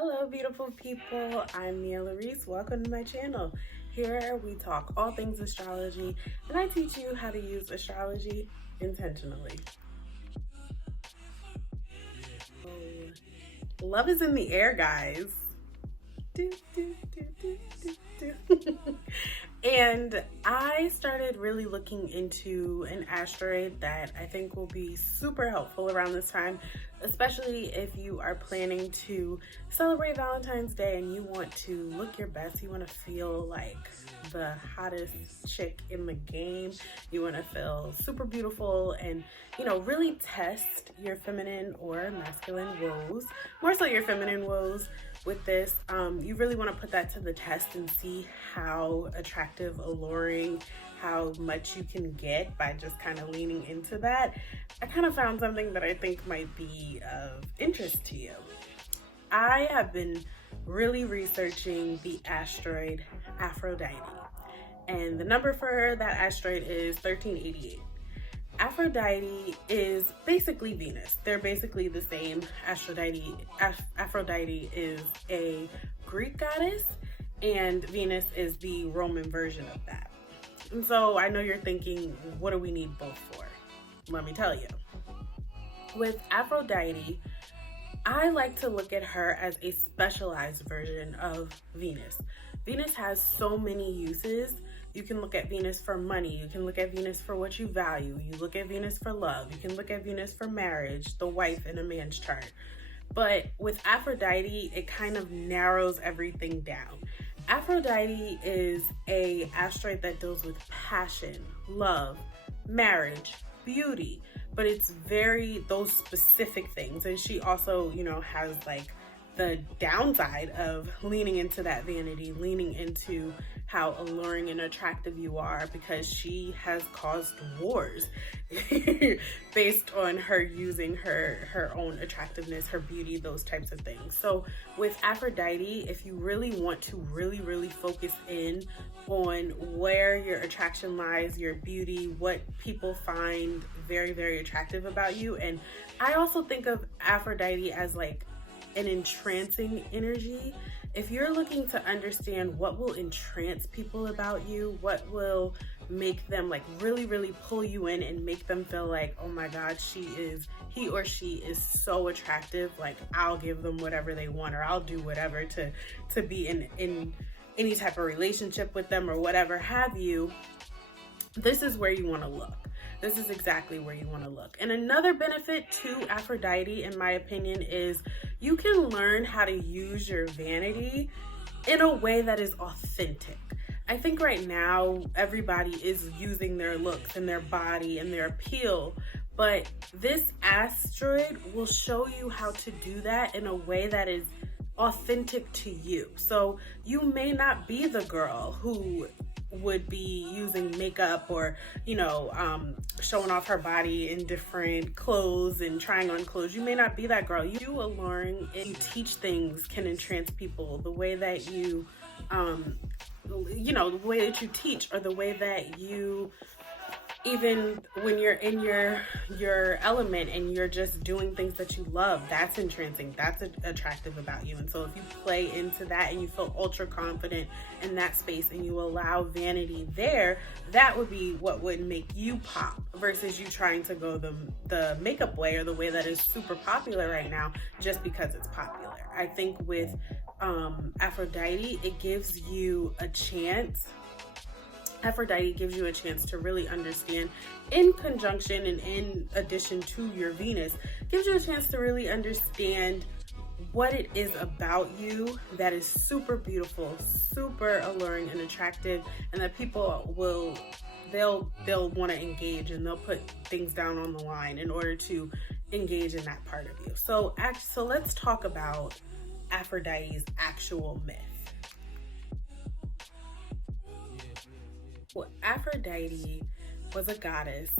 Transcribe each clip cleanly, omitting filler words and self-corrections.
Hello, beautiful people. I'm Mia Larice. Welcome to my channel. Here we talk all things astrology, and I teach you how to use astrology intentionally. So, love is in the air, guys. And I started really looking into an asteroid that I think will be super helpful around this time, especially if you are planning to celebrate Valentine's Day and you want to look your best. You want to feel like the hottest chick in the game. You want to feel super beautiful and, really test your feminine or masculine woes, more so your feminine woes. With this, you really want to put that to the test and see how attractive, alluring, how much you can get by just kind of leaning into that. I kind of found something that I think might be of interest to you. I have been really researching the asteroid Aphrodite, and the number for that asteroid is 1388. Aphrodite is basically Venus. They're basically the same. Aphrodite is a Greek goddess, and Venus is the Roman version of that. And so I know you're thinking, what do we need both for? Let me tell you. With Aphrodite, I like to look at her as a specialized version of Venus. Venus has so many uses. You can look at Venus for money. You can look at Venus for what you value. You look at Venus for love. You can look at Venus for marriage, the wife in a man's chart. But with Aphrodite, it kind of narrows everything down. Aphrodite is an asteroid that deals with passion, love, marriage, beauty, but it's those specific things. And she also, has like the downside of leaning into that vanity, leaning into how alluring and attractive you are, because she has caused wars based on her using her own attractiveness, her beauty, those types of things. So with Aphrodite, if you really want to really focus in on where your attraction lies, your beauty, what people find very attractive about you. And I also think of Aphrodite as like an entrancing energy. If you're looking to understand what will entrance people about you, what will make them like really pull you in and make them feel like, oh my God, he or she is so attractive, like I'll give them whatever they want, or I'll do whatever to be in any type of relationship with them or whatever have you, this is where you want to look. This is exactly where you want to look. And another benefit to Aphrodite, in my opinion, is you can learn how to use your vanity in a way that is authentic. I think right now everybody is using their looks and their body and their appeal, but this asteroid will show you how to do that in a way that is authentic to you. So you may not be the girl who would be using makeup or showing off her body in different clothes and trying on clothes. You may not be that girl. You alluring and you teach things can entrance people. The way that you the way that you teach, or the way that you, even when you're in your element and you're just doing things that you love, that's entrancing, that's attractive about you. And so if you play into that and you feel ultra confident in that space and you allow vanity there, that would be what would make you pop, versus you trying to go the makeup way or the way that is super popular right now just because it's popular. I think with Aphrodite, it gives you a chance. Aphrodite gives you a chance to really understand, in conjunction and in addition to your Venus, gives you a chance to really understand what it is about you that is super beautiful, super alluring and attractive, and that people they'll want to engage, and they'll put things down on the line in order to engage in that part of you. So let's talk about Aphrodite's actual myth. Well, Aphrodite was a goddess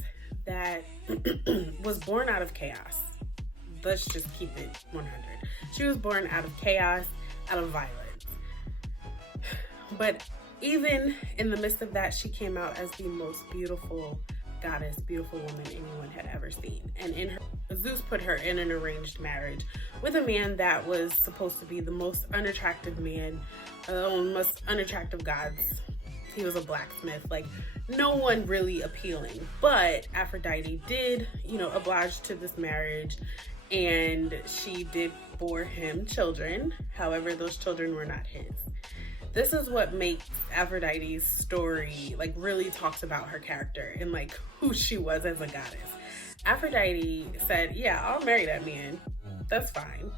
that was born out of chaos. Let's just keep it 100. She was born out of chaos, out of violence. But even in the midst of that, she came out as the most beautiful goddess, beautiful woman anyone had ever seen. And Zeus put her in an arranged marriage with a man that was supposed to be the most unattractive man, most unattractive gods. He was a blacksmith, like no one really appealing. But Aphrodite did, oblige to this marriage, and she did bore him children. However, those children were not his. This is what makes Aphrodite's story, like, really talks about her character and like who she was as a goddess. Aphrodite said, yeah, I'll marry that man. That's fine.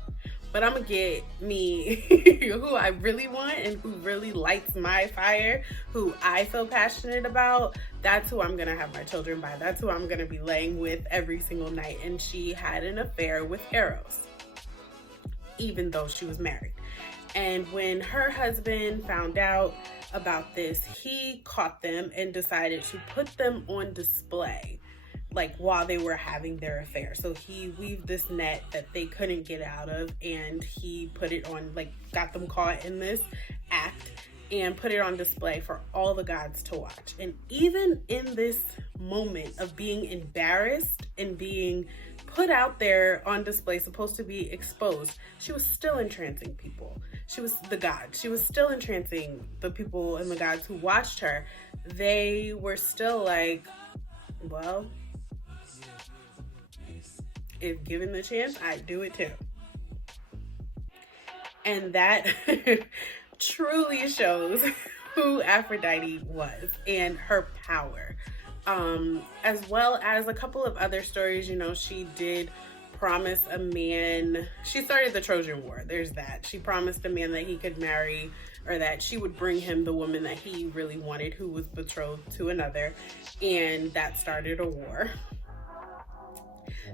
But I'm gonna get me who I really want and who really lights my fire, who I feel passionate about. That's who I'm gonna have my children by. That's who I'm gonna be laying with every single night. And she had an affair with Eros, even though she was married. And when her husband found out about this, he caught them and decided to put them on display, like while they were having their affair. So he weaved this net that they couldn't get out of, and he put it on, like, got them caught in this act and put it on display for all the gods to watch. And even in this moment of being embarrassed and being put out there on display, supposed to be exposed, she was still entrancing people. She was the god. She was still entrancing the people and the gods who watched her. They were still like, well, if given the chance, I'd do it too. And that truly shows who Aphrodite was and her power. As well as a couple of other stories, she did promise a man, she started the Trojan War. There's that. She promised a man that he could marry, or that she would bring him the woman that he really wanted, who was betrothed to another, and that started a war.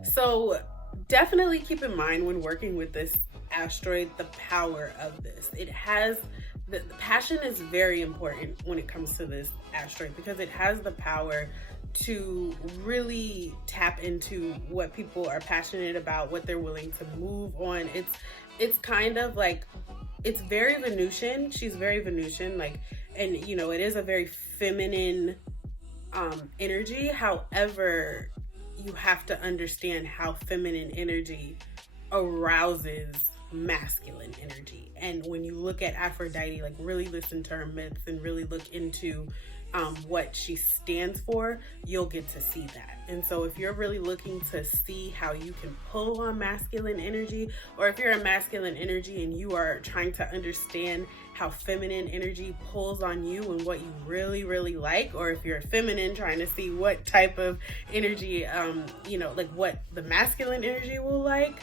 So definitely keep in mind when working with this asteroid, the power of this. It has, the passion is very important when it comes to this asteroid, because it has the power to really tap into what people are passionate about, what they're willing to move on. It's kind of like, it's very Venusian. She's very Venusian, like, and it is a very feminine energy. However, you have to understand how feminine energy arouses masculine energy. And when you look at Aphrodite, like, really listen to her myths and really look into what she stands for, you'll get to see that. And so if you're really looking to see how you can pull on masculine energy, or if you're a masculine energy and you are trying to understand how feminine energy pulls on you and what you really, really like, or if you're feminine trying to see what type of energy, like what the masculine energy will like,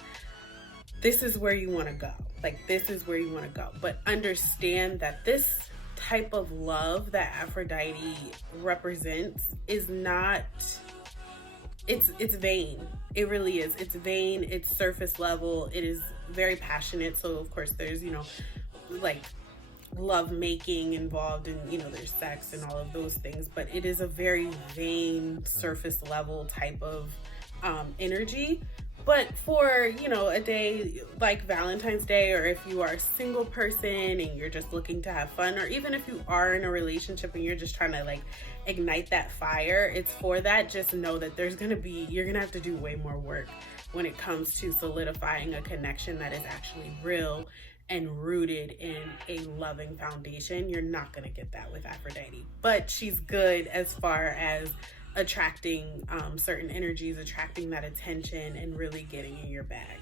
this is where you want to go. Like, this is where you want to go. But understand that this type of love that Aphrodite represents is not, it's vain. It really is. It's vain. It's surface level. It is very passionate. So of course there's, like love making involved, and there's sex and all of those things, but it is a very vain, surface level type of energy. But for, a day like Valentine's Day, or if you are a single person and you're just looking to have fun, or even if you are in a relationship and you're just trying to like ignite that fire, it's for that. Just know that you're gonna have to do way more work when it comes to solidifying a connection that is actually real and rooted in a loving foundation. You're not gonna get that with Aphrodite, but she's good as far as attracting certain energies, attracting that attention, and really getting in your bag.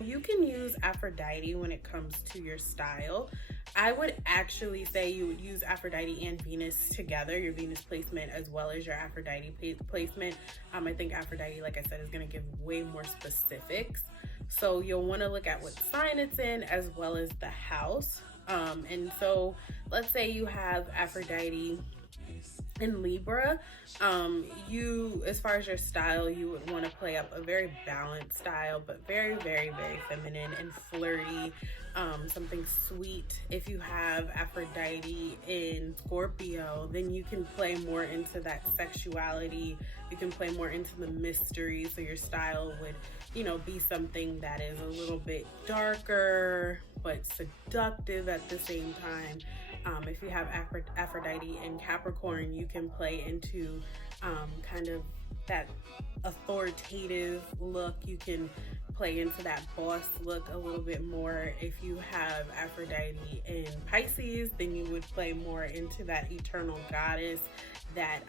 You can use Aphrodite when it comes to your style. I would actually say you would use Aphrodite and Venus together, your Venus placement as well as your Aphrodite placement. I think Aphrodite, like I said, is going to give way more specifics. So you'll want to look at what sign it's in as well as the house. And so let's say you have Aphrodite in Libra. As far as your style, you would want to play up a very balanced style, but very, very, very feminine and flirty, something sweet. If you have Aphrodite in Scorpio, then you can play more into that sexuality. You can play more into the mystery. So your style would, be something that is a little bit darker, but seductive at the same time. If you have Aphrodite in Capricorn, you can play into kind of that authoritative look. You can play into that boss look a little bit more. If you have Aphrodite in Pisces, then you would play more into that eternal goddess, that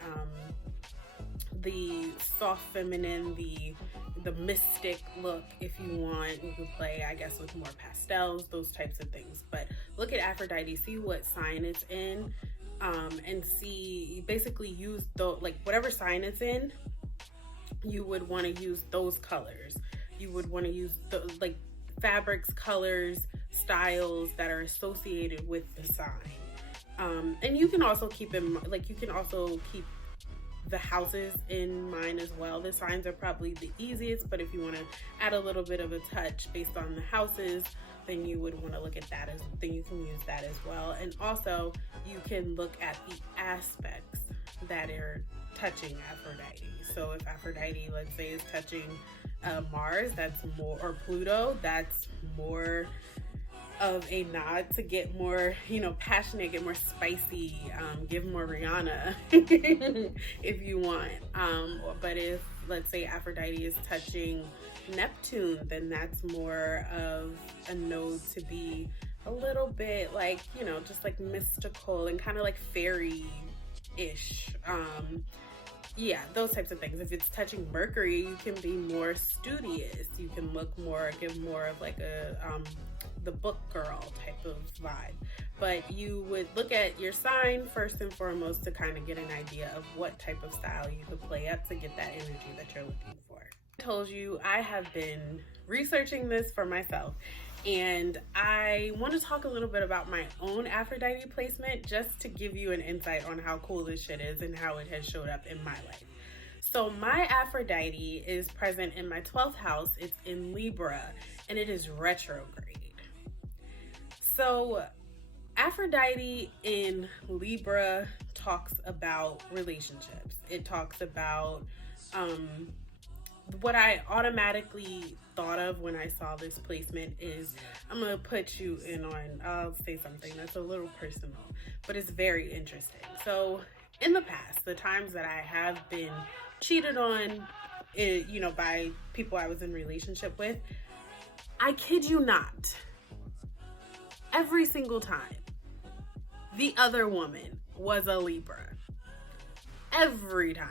the soft feminine, the mystic look. If you want, you can play, I guess, with more pastels, those types of things. But look at Aphrodite, see what sign it's in, and see, basically use like whatever sign it's in, you would want to use those colors. You would want to use the like fabrics, colors, styles that are associated with the sign. And you can also keep the houses in mind as well. The signs are probably the easiest, but if you want to add a little bit of a touch based on the houses, then you would want to look at that then you can use that as well. And also you can look at the aspects that are touching Aphrodite. So if Aphrodite, let's say, is touching Mars, that's more, or Pluto, that's more of a nod to get more, passionate, get more spicy, give more Rihanna if you want. But if, let's say, Aphrodite is touching Neptune, then that's more of a node to be a little bit like, just like mystical and kind of like fairy-ish. Yeah, those types of things. If it's touching Mercury, you can be more studious. You can look more, give more of like a the book girl type of vibe. But you would look at your sign first and foremost to kind of get an idea of what type of style you could play up to get that energy that you're looking for. I told you I have been researching this for myself, and I want to talk a little bit about my own Aphrodite placement just to give you an insight on how cool this shit is and how it has showed up in my life. So my Aphrodite is present in my 12th house. It's in Libra, and it is retrograde. So Aphrodite in Libra talks about relationships. It talks about what I automatically thought of when I saw this placement is, I'm gonna put you in on, I'll say something that's a little personal, but it's very interesting. So in the past, the times that I have been cheated on, by people I was in relationship with, I kid you not, every single time, the other woman was a Libra. Every time.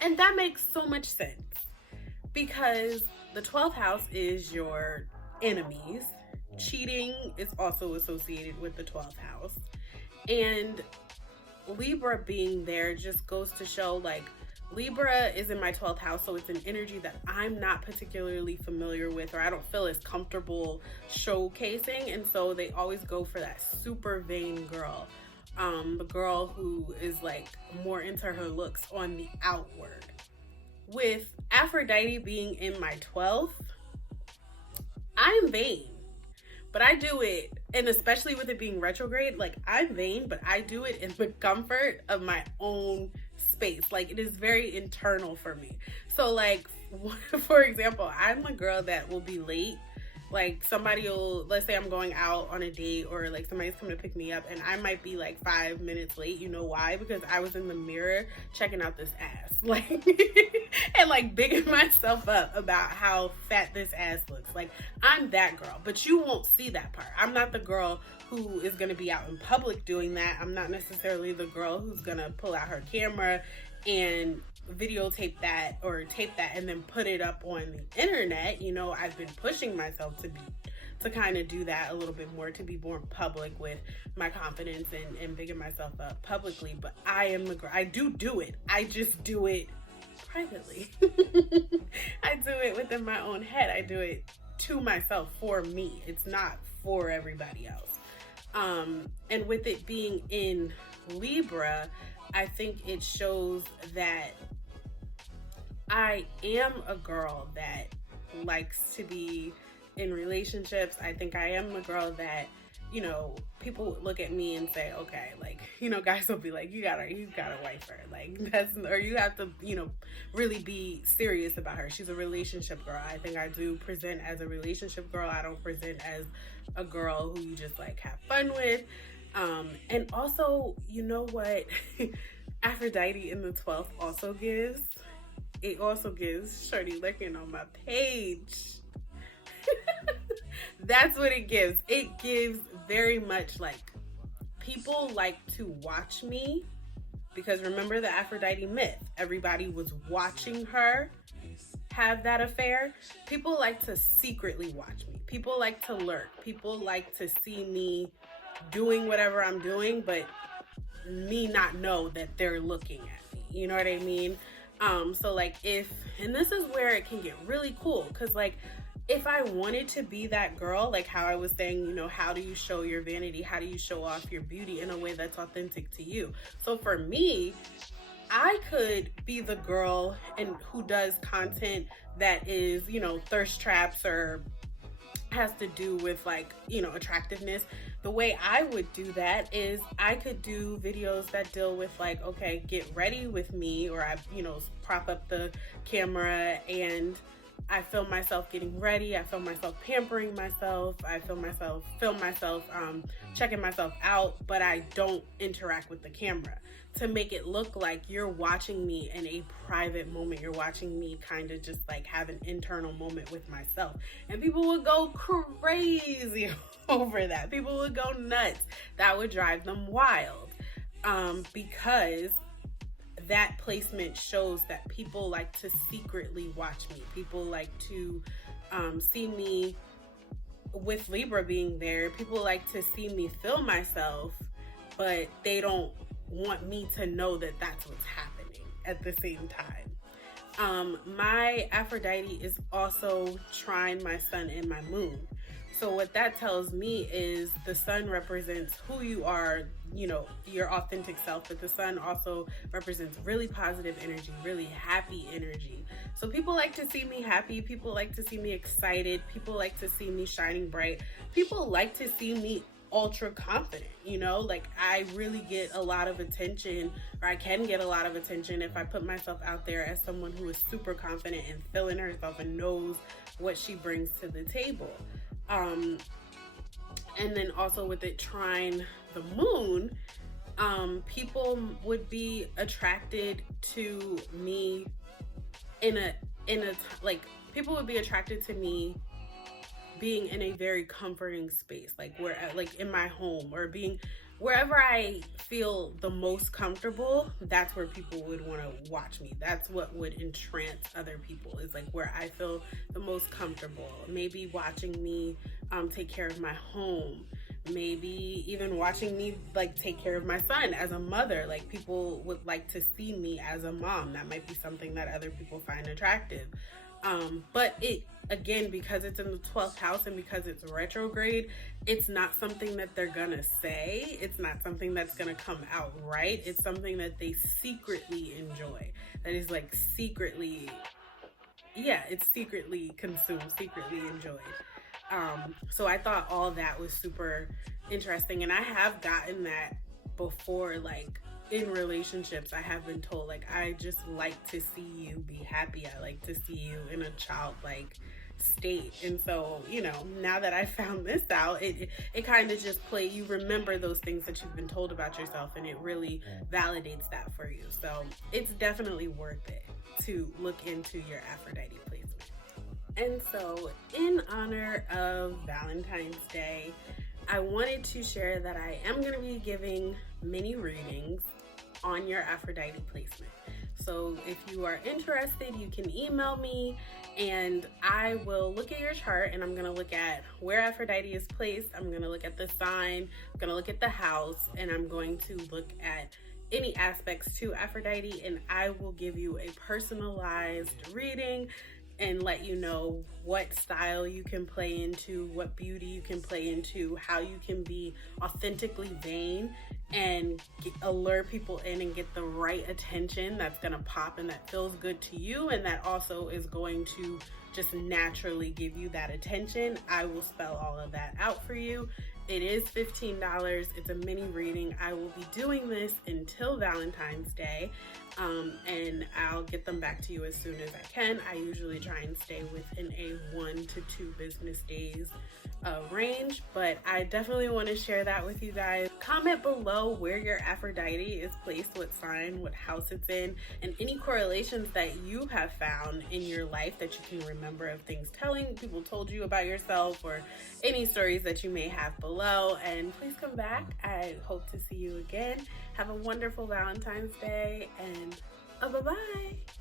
And that makes so much sense because the 12th house is your enemies. Cheating is also associated with the 12th house. And Libra being there just goes to show, like, Libra is in my 12th house, so it's an energy that I'm not particularly familiar with, or I don't feel as comfortable showcasing. And so they always go for that super vain girl. The girl who is like more into her looks on the outward. With Aphrodite being in my 12th, I'm vain, but I do it, and especially with it being retrograde, like, I'm vain, but I do it in the comfort of my own space. Like, it is very internal for me. So, like, for example, I'm the girl that will be late. Like, somebody will, let's say I'm going out on a date, or like somebody's coming to pick me up, and I might be like 5 minutes late. You know why? Because I was in the mirror checking out this ass, like, and like bigging myself up about how fat this ass looks. Like, I'm that girl, but you won't see that part. I'm not the girl who is going to be out in public doing that. I'm not necessarily the girl who's going to pull out her camera and videotape that or tape that and then put it up on the internet. I've been pushing myself to kind of do that a little bit more, to be more public with my confidence and bigging myself up publicly. But I am the girl. I do it. I just do it privately. I do it within my own head. I do it to myself, for me. It's not for everybody else. And with it being in Libra, I think it shows that I am a girl that likes to be in relationships. I think I am a girl that, people look at me and say, okay, like, guys will be like, you gotta wife her. Like, or you have to, really be serious about her. She's a relationship girl. I think I do present as a relationship girl. I don't present as a girl who you just like have fun with. And also, you know what Aphrodite in the 12th also gives? It also gives shorty lurking on my page. That's what it gives. It gives very much like people like to watch me, because remember the Aphrodite myth, everybody was watching her have that affair. People like to secretly watch me. People like to lurk. People like to see me doing whatever I'm doing, but me not know that they're looking at me. You know what I mean? So like and this is where it can get really cool, because like if I wanted to be that girl, like how I was saying, you know, how do you show your vanity? How do you show off your beauty in a way that's authentic to you? So for me, I could be the girl who does content that is, you know, thirst traps or has to do with like, you know, attractiveness. The way I would do that is I could do videos that deal with like, okay, get ready with me, or I, you know, prop up the camera and I film myself getting ready. I film myself pampering myself. I film myself checking myself out, but I don't interact with the camera, to make it look like you're watching me in a private moment. You're watching me kind of just like have an internal moment with myself. And people would go crazy over that. People would go nuts. That would drive them wild, because that placement shows that people like to secretly watch me. People like to see me with Libra being there. People like to see me film myself, but they don't want me to know that that's what's happening at the same time. My Aphrodite is also trine my sun and my moon. So what that tells me is the sun represents who you are, you know, your authentic self, but the sun also represents really positive energy, really happy energy. So people like to see me happy. People like to see me excited. People like to see me shining bright. People like to see me ultra confident, you know, like I really get a lot of attention, or I can get a lot of attention if I put myself out there as someone who is super confident and feeling herself and knows what she brings to the table. And then also with it trine the moon, people would be attracted to me people would be attracted to me being in a very comforting space, like where, like in my home, or being wherever I feel the most comfortable. That's where people would want to watch me. That's what would entrance other people, is like where I feel the most comfortable. Maybe watching me take care of my home, maybe even watching me like take care of my son as a mother. Like people would like to see me as a mom. That might be something that other people find attractive. But it, again, because it's in the 12th house and because it's retrograde, it's not something that they're gonna say. It's not something that's gonna come out right. It's something that they secretly enjoy. That is like secretly, it's secretly consumed, secretly enjoyed. So I thought all that was super interesting. And I have gotten that before, like in relationships. I have been told, like, I just like to see you be happy. I like to see you in a childlike state. And so, you know, now that I found this out, it kind of just you remember those things that you've been told about yourself, and it really validates that for you. So it's definitely worth it to look into your Aphrodite placement. And so in honor of Valentine's Day, I wanted to share that I am going to be giving mini readings on your Aphrodite placement. So if you are interested, you can email me and I will look at your chart, and I'm going to look at where Aphrodite is placed. I'm going to look at the sign, I'm going to look at the house, and I'm going to look at any aspects to Aphrodite, and I will give you a personalized reading and let you know what style you can play into, what beauty you can play into, how you can be authentically vain and allure people in and get the right attention that's gonna pop and that feels good to you, and that also is going to just naturally give you that attention. I will spell all of that out for you. It is $15. It's a mini reading. I will be doing this until Valentine's Day, and I'll get them back to you as soon as I can. I usually try and stay within a 1 to 2 business days range, but I definitely want to share that with you guys. Comment below where your Aphrodite is placed, what sign, what house it's in, and any correlations that you have found in your life that you can remember of things people told you about yourself, or any stories that you may have below. And please come back. I hope to see you again. Have a wonderful Valentine's Day, and bye-bye.